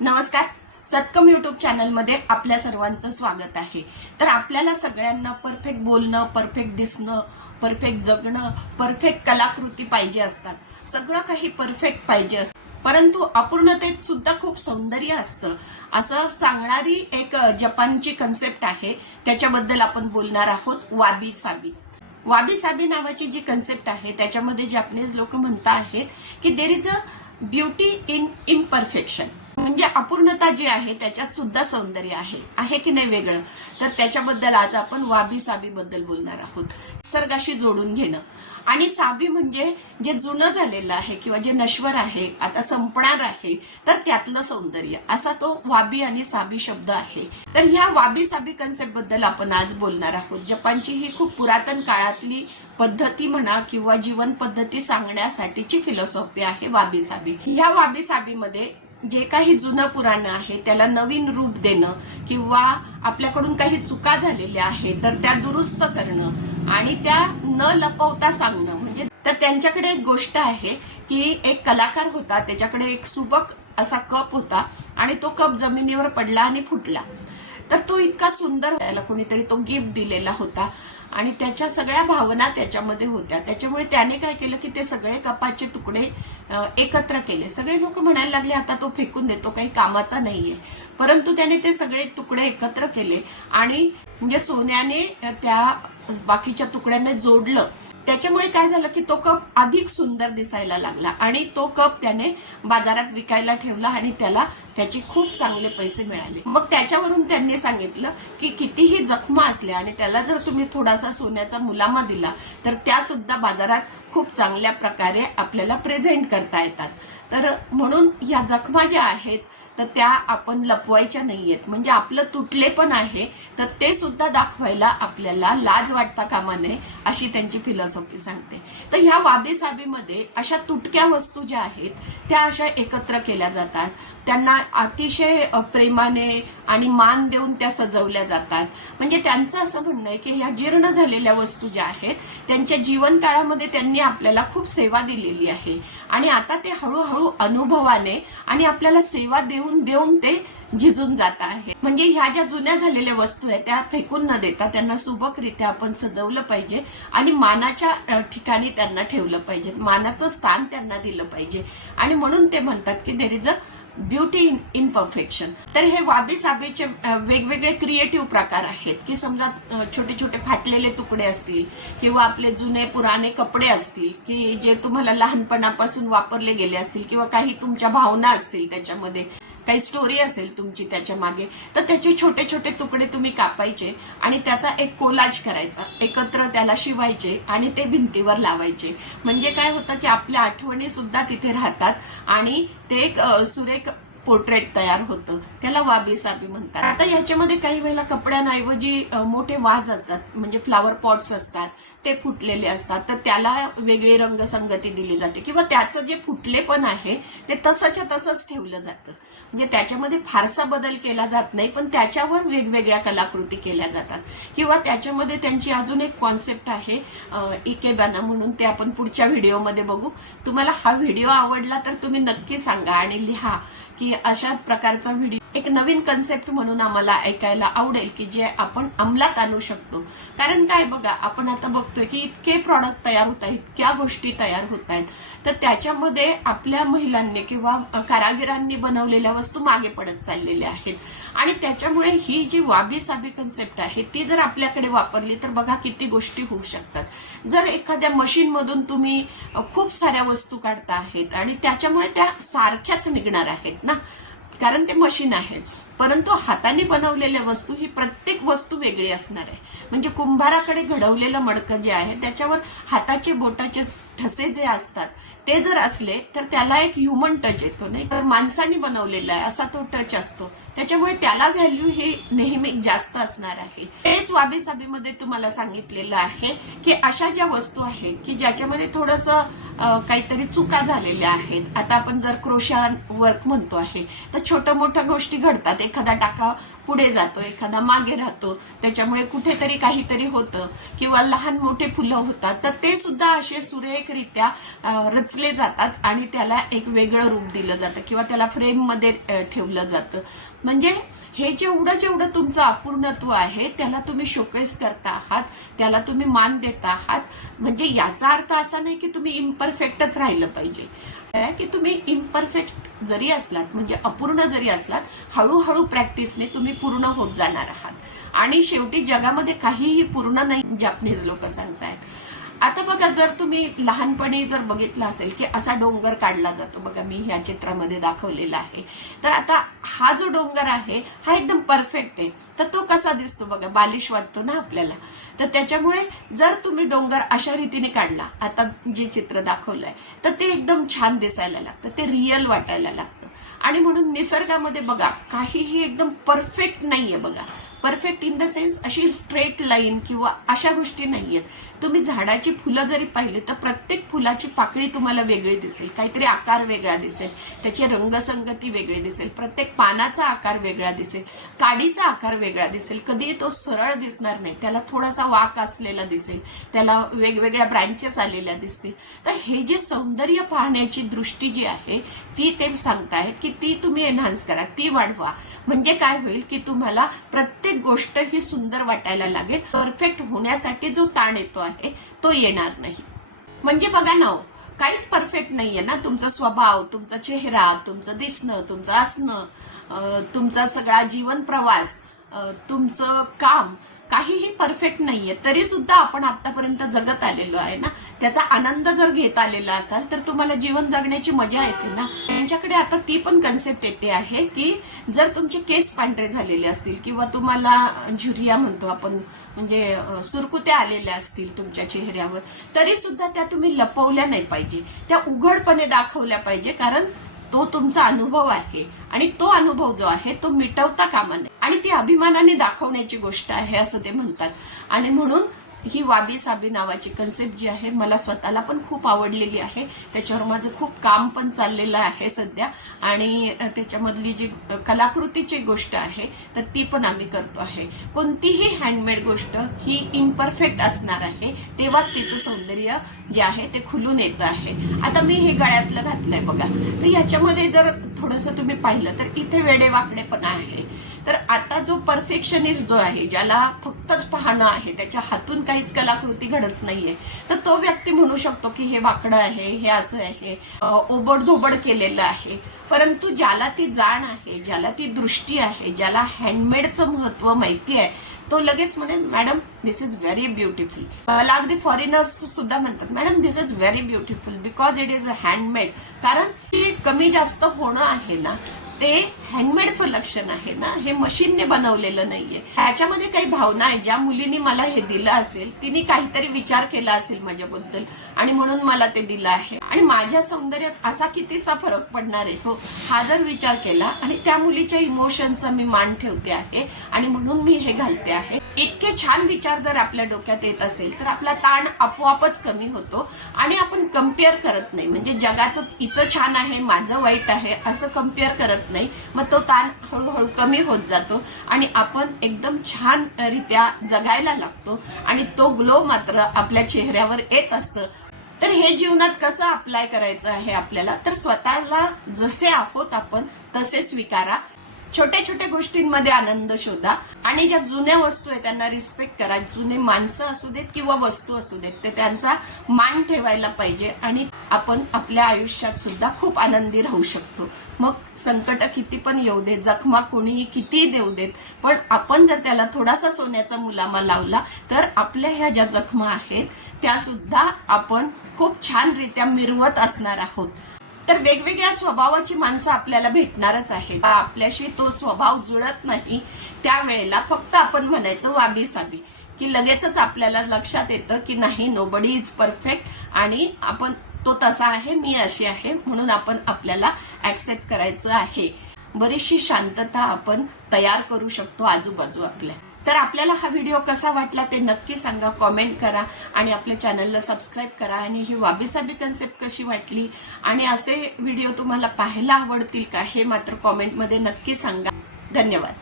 नमस्कार. सत्कम यूट्यूब चॅनलमध्ये आपल्या सर्वांचं स्वागत आहे. तर आपल्याला सगळ्यांना परफेक्ट बोलणं, परफेक्ट दिसणं, परफेक्ट जगणं, परफेक्ट कलाकृती पाहिजे असतात. सगळं काही परफेक्ट पाहिजे असतं, परंतु अपूर्णतेत सुद्धा खूप सौंदर्य असतं असं सांगणारी एक जपानची कन्सेप्ट आहे. त्याच्याबद्दल आपण बोलणार आहोत. वाबी साबी. वाबी साबी नावाची जी कन्सेप्ट आहे त्याच्यामध्ये जपानीज लोक म्हणता आहेत की there is a beauty in imperfection. म्हणजे अपूर्णता जी आहे त्याच्यात सुद्धा सौंदर्य आहे की नाही वेगळं. तर त्याच्याबद्दल आज आपण वाबी साबी बद्दल बोलणार आहोत. निसर्गाशी जोडून घेणं. आणि साबी म्हणजे जे जुनं झालेलं आहे किंवा जे नश्वर आहे, आता संपणार आहे, तर त्यातलं सौंदर्य, असा तो वाबी आणि साबी शब्द आहे. तर ह्या वाबी साबी कन्सेप्ट बद्दल आपण आज बोलणार आहोत. जपानची ही खूप पुरातन काळातली पद्धती म्हणा किंवा जीवन पद्धती सांगण्यासाठीची फिलॉसॉफी आहे वाबी साबी. ह्या वाबी साबीमध्ये जे काही जुनं पुराण आहे त्याला नवीन रूप देणं किंवा आपल्याकडून काही चुका झालेल्या आहेत तर त्या दुरुस्त करणं आणि त्या न लपवता सांगणं. म्हणजे तर त्यांच्याकडे एक गोष्ट आहे की एक कलाकार होता, त्याच्याकडे एक सुबक असा कप होता आणि तो कप जमिनीवर पडला आणि फुटला. तर तो इतका सुंदर, त्याला कोणीतरी तो गिफ्ट दिलेला होता आणि त्याच्या सगळ्या भावना त्याच्यामध्ये होत्या. त्याच्यामुळे त्याने काय केलं की ते सगळे कपाचे तुकडे एकत्र केले. सगळे लोक म्हणायला लागले आता तो फेकून देतो, काही कामाचा नाहीये. परंतु त्याने ते सगळे तुकडे एकत्र केले आणि म्हणजे सोन्याने त्या बाकीच्या तुकड्यांना जोडलं. त्याच्यामुळे काय झालं की तो कप अधिक सुंदर दिसायला लागला आणि तो कप त्याने बाजारात विकायला ठेवला आणि त्याला त्याचे खूप चांगले पैसे मिळाले. मग त्याच्यावरून त्यांनी सांगितलं की कितीही जखमा असल्या आणि त्याला जर तुम्ही थोडासा सोन्याचा मुलामा दिला तर त्या सुद्धा बाजारात खूप चांगल्या प्रकारे आपल्याला प्रेझेंट करता येतात. तर म्हणून ह्या जखमा ज्या आहेत तर त्या आपण लपवायच्या नाहीयेत. म्हणजे आपलं तुटले पण आहे तर ते सुद्धा दाखवायला आपल्याला लाज वाटता कामा नये, अशी त्यांची फिलॉसॉफी सांगते. तर ह्या वाबी साबीमध्ये अशा तुटक्या वस्तू ज्या आहेत त्या अशा एकत्र केल्या जातात. त्यांना अतिशय प्रेमाने आणि मान देऊन त्या सजवल्या जातात. म्हणजे त्यांचं असं म्हणणं आहे की ह्या जीर्ण झालेल्या वस्तू ज्या आहेत त्यांच्या जीवन काळामध्ये त्यांनी आपल्याला खूप सेवा दिलेली आहे आणि आता ते हळूहळू अनुभवाने आणि आपल्याला सेवा देऊन देऊन ते झिजून जात आहे. म्हणजे ह्या ज्या जुन्या झालेल्या वस्तू आहेत त्या फेकून न देता त्यांना सुबकरित्या आपण सजवलं पाहिजे आणि मानाच्या ठिकाणी त्यांना ठेवलं पाहिजे, मानाचं स्थान त्यांना दिलं पाहिजे. आणि म्हणून ते म्हणतात की there is a beauty in perfection. तर हे वाबी साबीचे वेगवेगळे क्रिएटिव्ह प्रकार आहेत की समजा छोटे छोटे फाटलेले तुकडे असतील किंवा आपले जुने पुराणे कपडे असतील की जे तुम्हाला लहानपणापासून वापरले गेले असतील किंवा काही तुमच्या भावना असतील, त्याच्यामध्ये काही स्टोरी असेल तुमची त्याच्या मागे, तर त्याचे छोटे छोटे तुकडे तुम्ही कापायचे आणि त्याचा एक कोलाज करायचा, एकत्र त्याला शिवायचे आणि ते भिंतीवर लावायचे. म्हणजे काय होतं की आपल्या आठवणी सुद्धा तिथे राहतात आणि ते एक सुरेख पोर्ट्रेट तयार होतं. त्याला वाबी साबी म्हणतात. आता याच्यामध्ये काही वेळेला कपड्यांऐवजी मोठे वाज असतात, म्हणजे फ्लावर पॉट्स असतात, ते फुटलेले असतात, तर त्याला वेगळी रंगसंगती दिली जाते किंवा त्याचं जे फुटले पण आहे ते तसंच्या तसंच ठेवलं जातं. म्हणजे त्याच्यामध्ये फारसा बदल केला जात नाही, पण त्याच्यावर वेगवेगळ्या कलाकृती केल्या जातात. किंवा त्याच्यामध्ये त्यांची अजून एक कॉन्सेप्ट आहे इकेबाना म्हणून, ते आपण पुढच्या व्हिडिओमध्ये बघू. तुम्हाला हा व्हिडिओ आवडला तर तुम्ही नक्की सांगा आणि लिहा की अशा प्रकारचा व्हिडिओ एक नवीन कन्सेप्ट म्हणून आम्हाला ऐकायला आवडेल की जे आपण अंमलात आणू शकतो. कारण काय बघा, आपण आता बघतोय की इतके प्रॉडक्ट तयार होत आहेत, इतक्या गोष्टी तयार होत आहेत, तर त्याच्यामध्ये आपल्या महिलांनी किंवा कारागिरांनी बनवलेल्या वस्तू मागे पडत चाललेल्या आहेत. आणि त्याच्यामुळे ही जी वाबी साबी कन्सेप्ट आहे ती जर आपल्याकडे वापरली तर बघा किती गोष्टी होऊ शकतात. जर एखाद्या मशीन मधून तुम्ही खूप साऱ्या वस्तू काढता आहेत आणि त्याच्यामुळे त्या सारख्याच निघणार आहेत ना, कारण ते मशीन आहे. परंतु हाताने बनवलेल्या वस्तू ही प्रत्येक वस्तू वेगळी असणार आहे. म्हणजे कुंभाराकडे घडवलेलं मडकं जे आहे त्याच्यावर हाताचे बोटाचे ठसे जे असतात ते जर असले तर त्याला एक ह्युमन टच येतो, नाही तर माणसाने बनवलेला आहे असा तो टच असतो. त्याच्यामुळे त्याला व्हॅल्यू ही नेहमी जास्त असणार आहे. हेच वाबी साबीमध्ये तुम्हाला सांगितलेलं आहे की अशा ज्या वस्तू आहेत की ज्याच्यामध्ये थोडंसं काहीतरी चुका झालेल्या आहेत. आता आपण जर क्रोशा वर्क म्हणतो आहे तर छोट्या मोठ्या गोष्टी घडतात. एखादा टाका पुढे जातो, एखादा मागे राहतो, त्याच्यामुळे कुठेतरी काहीतरी होतं किंवा लहान मोठे फुलं होतात, तर ते सुद्धा असे सुरेख सुरेखरित्या रचले जातात आणि त्याला एक वेगळं रूप दिलं जातं किंवा त्याला फ्रेममध्ये ठेवलं जातं. म्हणजे हे जेवढं तुमचं अपूर्णत्व आहे त्याला तुम्ही शोकेस करता आहात, त्याला तुम्ही मान देता आहात. म्हणजे याचा अर्थ असा नाही की तुम्ही इम्परफेक्टच राहिलं पाहिजे, की तुम्ही इम्परफेक्ट जरी असलात म्हणजे अपूर्ण जरी असलात, हळूहळू प्रॅक्टिसने तुम्ही पूर्ण होत जाणार आहात. आणि शेवटी जगामध्ये काहीही पूर्ण नाही, जॅपनीज लोक सांगतायत. आता बघा, जर तुम्ही लहानपणी जर बघितलं असेल की असा डोंगर काढला जातो बघा, मी ह्या चित्रामध्ये दाखवलेला आहे. तर आता हा जो डोंगर आहे हा एकदम परफेक्ट आहे, तर तो कसा दिसतो बघा, बालिश वाटतो ना आपल्याला. तर त्याच्यामुळे जर तुम्ही डोंगर अशा रीतीने काढला, आता जे चित्र दाखवलंय, तर ते एकदम छान दिसायला लागतं, ते रिअल वाटायला लागतं. आणि म्हणून निसर्गामध्ये बघा काहीही एकदम परफेक्ट नाहीये बघा. परफेक्ट इन द सेन्स अशी स्ट्रेट लाईन किंवा अशा गोष्टी नाहीयेत. तुम्ही झाडाची फुलं जरी पाहिली तर प्रत्येक फुलाची पाकळी तुम्हाला वेगळी दिसेल, काहीतरी आकार वेगळा दिसेल, त्याची रंगसंगती वेगळी दिसेल, प्रत्येक पानाचा आकार वेगळा दिसेल, काडीचा आकार वेगळा दिसेल. कधी तो सरळ दिसणार नाही, त्याला थोडासा वाक असलेला दिसेल, त्याला वेगवेगळ्या ब्रँचेस आलेल्या दिसतील. तर हे जे सौंदर्य पाहण्याची दृष्टी जी आहे ती ते सांगतायत की ती तुम्ही एनहान्स करा, ती वाढवा. म्हणजे काय होईल की तुम्हाला प्रत्येक गोष्ट ही सुंदर वाटायला लागेल. परफेक्ट होण्यासाठी जो ताण येतो आहे तो येणार नाही. म्हणजे बघा ना, काहीच परफेक्ट नाहीये ना. तुमचा स्वभाव, तुमचा चेहरा, तुमचं दिसणं, तुमचं असणं, तुमचा सगळा जीवन प्रवास, तुमचं काम, काहीही परफेक्ट नाहीये. तरी सुद्धा आपण आतापर्यंत जगत आलेलो आहे ना, त्याचा आनंद जर घेत आलेला असाल तर तुम्हाला जीवन जगण्याची मजा येते ना. त्यांच्याकडे आता ती पण कन्सेप्ट येते आहे की जर तुमचे केस पांढरे झालेले असतील किंवा तुम्हाला झुरिया म्हणतो आपण, म्हणजे सुरकुत्या आलेल्या असतील तुमच्या चेहऱ्यावर, तरी सुद्धा त्या तुम्ही लपवल्या नाही पाहिजे, त्या उघडपणे दाखवल्या पाहिजे. कारण तो तुमचा अनुभव आहे आणि तो अनुभव जो आहे तो मिटवता कामा नये आणि ती अभिमानाने दाखवण्याची गोष्ट आहे असं ते म्हणतात. आणि म्हणून ही वाबी साबी नावाची कन्सेप्ट जी आहे मला स्वतःला पण खूप आवडलेली आहे. त्याच्यावर माझं खूप काम पण चाललेलं आहे सध्या. आणि त्याच्यामधली जी कलाकृतीची गोष्ट आहे तर ती पण आम्ही करतो आहे. कोणतीही हँडमेड गोष्ट ही इम्परफेक्ट असणार आहे, तेव्हाच तिचं सौंदर्य जे आहे ते खुलून येतं आहे. आता मी हे गळ्यातलं घातलंय बघा, तर ह्याच्यामध्ये जर थोडंसं तुम्ही पाहिलं तर इथे वेडेवाकडे पण आहे. तर आता जो परफेक्शनिस्ट जो आहे, ज्याला फक्तच पाहणं आहे, त्याच्या हातून काहीच कलाकृती घडत नाहीये, तर तो व्यक्ती म्हणू शकतो की हे वाकडं आहे, हे असं आहे, ओबडधोबड केलेलं आहे. परंतु ज्याला ती जाण आहे, ज्याला ती दृष्टी आहे, ज्याला हँडमेडचं महत्व माहिती आहे, तो लगेच म्हणे madam this is very beautiful. मला अगदी फॉरेनर्स सुद्धा म्हणतात madam this is very beautiful because it is a handmade. कारण ती कमी जास्त होणं आहे ना, ते हँडमेडचं लक्षण आहे ना, हे मशीनने बनवलेलं नाहीये. ह्याच्यामध्ये काही भावना आहे. ज्या मुलीने मला हे दिलं असेल तिने काहीतरी विचार केला असेल माझ्याबद्दल आणि म्हणून मला ते दिलं आहे. आणि माझ्या सौंदर्यात असा कितीसा फरक पडणार आहे हो, हा जर विचार केला आणि त्या मुलीच्या इमोशनचा मी मान ठेवते आहे आणि म्हणून मी हे घालते आहे. इतके छान विचार जर आपल्या डोक्यात येत असेल तर आपला ताण आपोआपच कमी होतो आणि आपण कम्पेअर करत नाही. म्हणजे जगाचं हिचं छान आहे, माझं वाईट आहे असं कम्पेअर करत नाही. मग तो ताण हळूहळू कमी होत जातो आणि आपण एकदम छान रित्या जगायला लागतो आणि तो ग्लो मात्र आपल्या चेहऱ्यावर येत असतं. तर हे जीवनात कसं अप्लाय करायचं आहे आपल्याला, तर स्वतःला जसे आहोत आपण तसे स्वीकारा. छोट्या छोट्या गोष्टींमध्ये आनंद शोधा आणि ज्या जुन्या वस्तू आहेत त्यांना रिस्पेक्ट करा. जुने माणसं असू देत किंवा वस्तू असू देत, ते त्यांचा मान ठेवायला पाहिजे आणि आपण आपल्या आयुष्यात सुद्धा खूप आनंदी राहू शकतो. मग संकट किती पण येऊ देत, जखमा कोणीही कितीही देऊ देत, पण आपण जर त्याला थोडासा सोन्याचा मुलामा लावला तर आपल्या ह्या ज्या जखमा आहेत त्या सुद्धा आपण खूप छानरित्या मिरवत असणार आहोत. तर वेगवेगळ्या स्वभावाची माणसं आपल्याला भेटणारच आहेत. आपल्याशी तो स्वभाव जुळत नाही त्यावेळेला फक्त आपण म्हणायचं वाबी साबी, की लगेचच आपल्याला लक्षात येतं की नाही, नोबडी इज परफेक्ट आणि आपण तो तसा आहे, मी अशी आहे, म्हणून आपण आपल्याला ऍक्सेप्ट करायचं आहे. बरीचशी शांतता आपण तयार करू शकतो आजूबाजू आपल्या. तर आपल्याला हा व्हिडिओ कसा वाटला ते नक्की सांगा, कॉमेंट करा आणि आपल्या चॅनलला सबस्क्राईब करा. आणि ही वाबी साबी कन्सेप्ट कशी वाटली आणि असे व्हिडिओ तुम्हाला पाहायला आवडतील का हे मात्र कॉमेंटमध्ये नक्की सांगा. धन्यवाद.